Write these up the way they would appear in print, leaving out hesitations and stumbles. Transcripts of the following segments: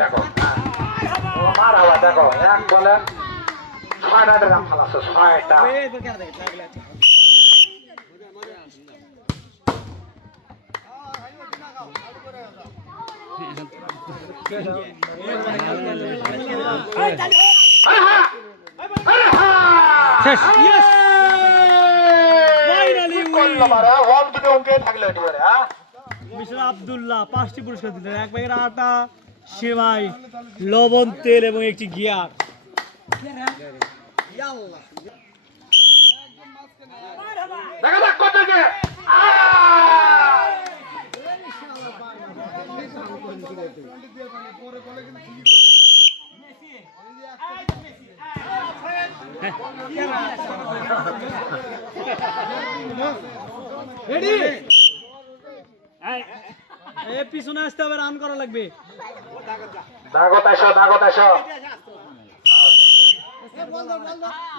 দেখো মারা হওয়া দেখো এক বলে 6টা রান ফালাচ্ছে 6টা আব্দুল্লাহ 5টি পুরস্কার দিলেন, এক প্যাকেট আটা, সেমাই, লবণ, তেল এবং একটি গিয়ার। পিছনে আসতে হবে, রান করা লাগবে।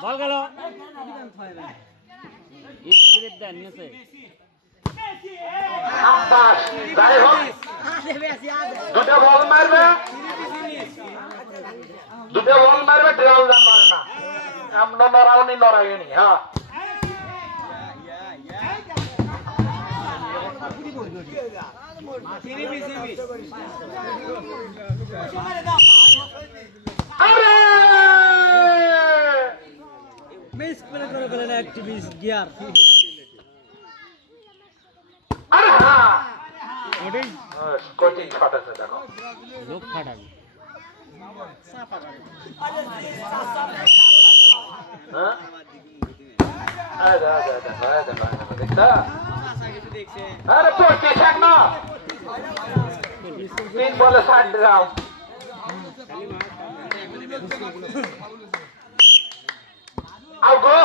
বল গেল দুটো বল মারবে ড্রেল রান মারে না আমরা নড়াইনি হ্যাঁ মিস করে গেলেন একটি গিয়ার। কঠিন শট আছে দেখো লোক ফাটাবে আরে পড়তে থাক না 3 বলে 60 রান আগো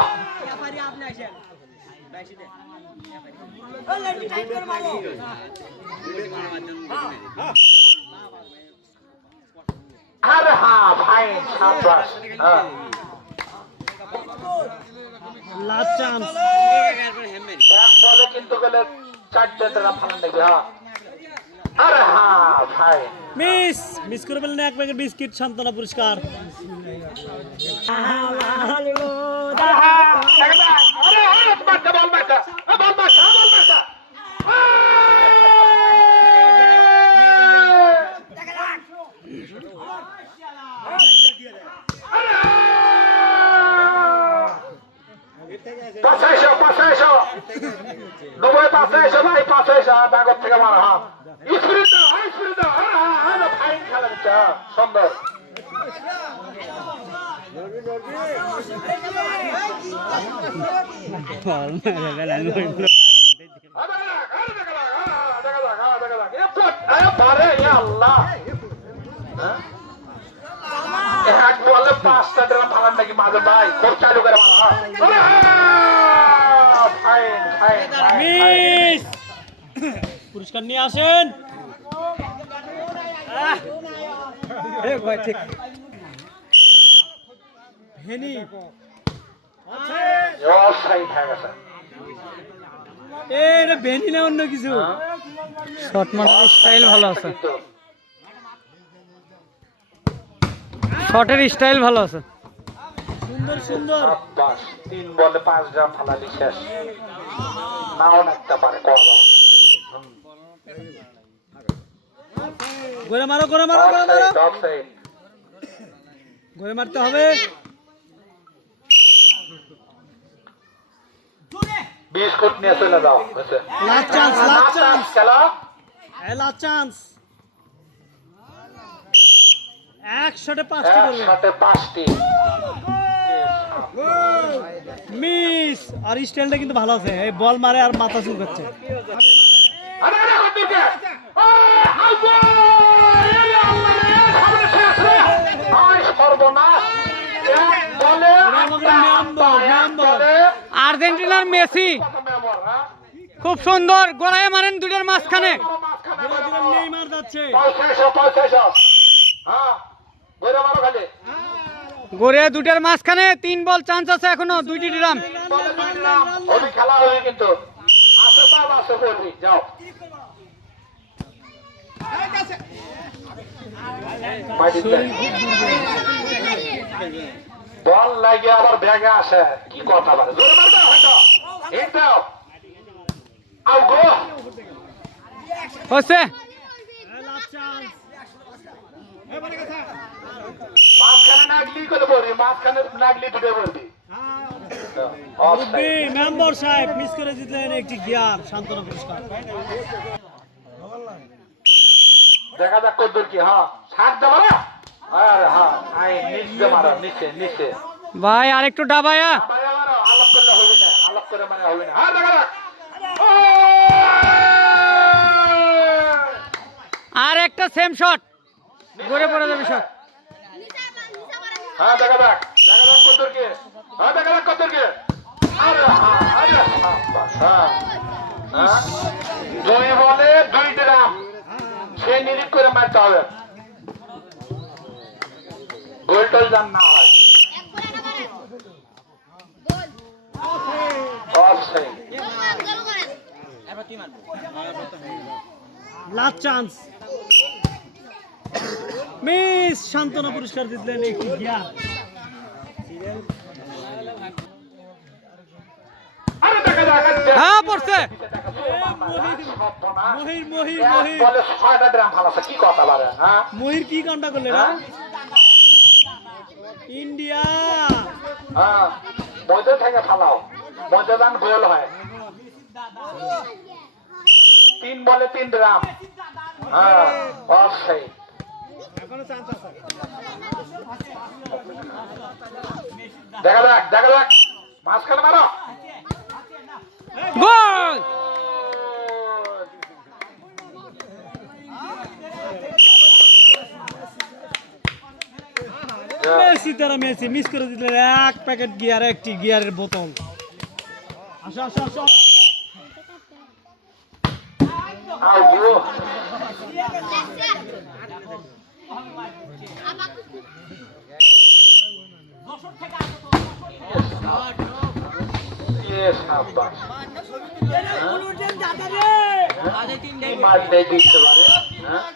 আরে হ্যাঁ ভাই শাবাশ লাস্ট চান্স এক বলে কিন্তু গেলে 4টে রান ফালান দেখবে হ্যাঁ আরে হ্যাঁ ভাই মিস করে ফেললেন এক প্যাকেট বিস্কিট, সান্ত্বনা পুরস্কার। থেকে মারা হ্যাঁ সুন্দর আল্লাহ এক বলে 5টা রান ফালান নাকি মাঝে ভাই খুব চালু করে পুরস্কার নিয়ে আসেন। ভেনি না অন্য কিছু। শট মারার স্টাইল ভালো আছে, শটের স্টাইল ভালো আছে, সুন্দর সুন্দর। 3 বলে 5 রান ফালালি শেষ নাও একটা পারে ঘুরে মারো ঘুরে মারতে হবে। 20 ফুট নিয়ে চলে যাও লাস্ট চান্স 105টি মিস। আর স্টাইলটা কিন্তু ভালো আছে, এই বল মারে আর মাথা চুলকাচ্ছে। আর্জেন্টিনার মেসি খুব সুন্দর গোড়ায় মারেন দুটোর মাঝখানে, নেইমার যাচ্ছে গড়ে দুটোর মাঝখানে 3 বল চান্স আছে এখনো, 2টি ড্রাম। খেলা হবে কিন্তু যাও বল লাগে আবার ব্যাগে আসে কি কথা বলে জোরে মারবে হয়তো এটাও আউ গো হচ্ছে মাঝখানে নাগলি করে বলবি মাঝখানে নাগলি দুটো বলবি মেম্বার সাহেব মিস করে দিলেন একটি গিয়ার সান্ত্বনা পুরস্কার। দেখা যাক কদ্দুর কি হ্যাঁ ছাড় দেবো না আরে হ্যাঁ নিচে মারো নিচে নিচে ভাই আরেকটু ডাবায়া আলাপ করলে হবে না আলাপ করে মানে হবে না হ্যাঁ দেখা যাক আর একটা সেম শট ঘুরে পড়ে যাবে শট হ্যাঁ দেখা যাক কদ্দুর কি হ্যাঁ দেখা যাক কদ্দুর কি আরে হ্যাঁ আরে হ্যাঁ হ্যাঁ 2 বলে 2 ড্রাম সে নিরিখ করে মারতে হবে গোল টোল জান না হয় লাস্ট চান্স মিস সান্ত্বনা পুরস্কার দিলেন একটি গিয়ার। আরে দেখা যাক হ্যাঁ পড়ছে মহির মহির এক মহির বলে 6টা ড্রাম ফালাছে কি কথা বলে হ্যাঁ মহির কি কামটা করলে না হ্যাঁ ইন্ডিয়া হ্যাঁ মজা থেকে ফালাও মজাদান গোল হয় 3 বলে 3 ড্রাম হ্যাঁ অফসাইড দেখা যাক মাঝখানে মারো গোল মেসি তারা মেসি মিস করে দিলেন এক প্যাকেট গিয়ার একটি গিয়ারের বোতল। আসো আসো আসো আউ গো ইয়েস আব্বা মারতে দিতে পারে হ্যাঁ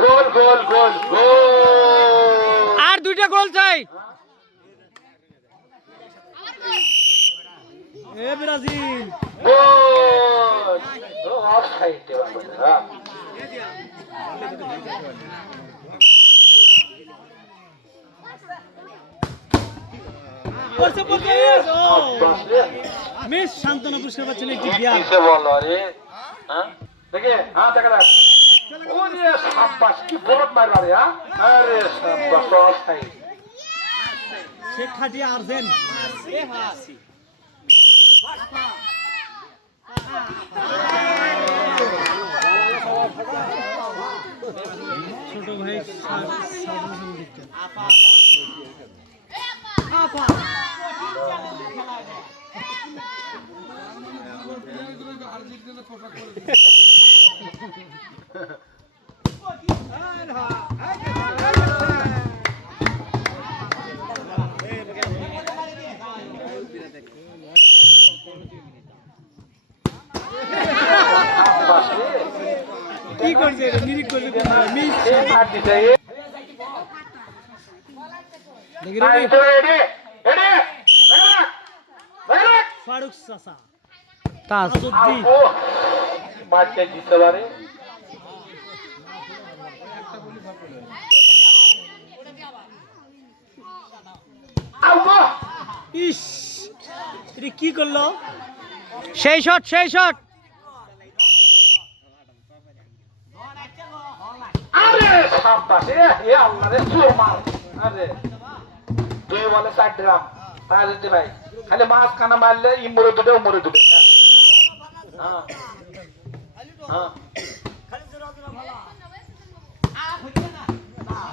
গোল গোল গোল গোল আর 2টা গোল চাই এ ব্রাজিল গোল ও অফসাইড হ্যাঁ পড়ছে পড়ছে ও মিস সান্ত্বনা পুরস্কার পাচ্ছেন একটি গিয়ার। কিসে বলো রে হ্যাঁ দেখে হ্যাঁ দেখা যাক ওরে সাব্বাস কি বড় মারবা রে হ্যাঁ আরে সাব্বাস অফসাইড শেখ খাটি আর্জেন ছোট ভাই কি করছে নিরিখ করছে মিস মার দিতে দেখি রেডি রেডি রেডি দেখা যাক ফারুক চাচা তাস তাজউদ্দিন ও মারতে দিতে পারে আউগো ইস এটা কি করলো সেই শট আরে সাব্বাস এ আল্লাহ রে চোর মার আরে 2 বলে 4 ড্রাম তাহলে দে ভাই খালি মাছ খানা মারলে মরে দুবে হ্যাঁ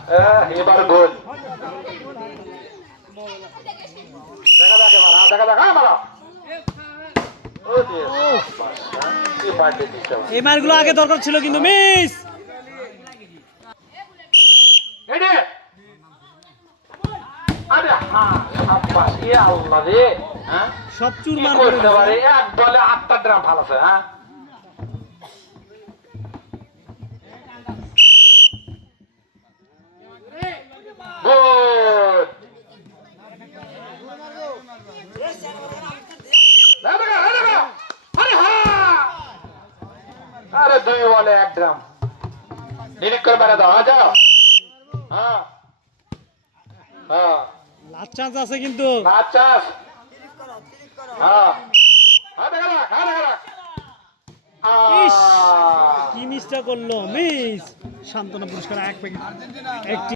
হ্যাঁ এবার গোল দেখা যাক মারা ও দিয়ে কি পার্টি দিতে এই মারগুলো আগে দরকার ছিল কিন্তু মিস রেডি আরে হ্যাঁ সাব্বাস এ আল্লাহ রে হ্যাঁ সব চুর কি মার করতে পারে এক বলে 8টা ড্রাম ফালাছে হ্যাঁ 2 বলে 1 ড্রাম ডিলিট করে মেরে দাও যাও হ্যাঁ হ্যাঁ লাস্ট চান্স আছে কিন্তু আচ্ছা হ্যাঁ দেখা রাখ ইস, কি মিসটা করলো মিস সান্ত্বনা পুরস্কার 1 প্যাকেট একটি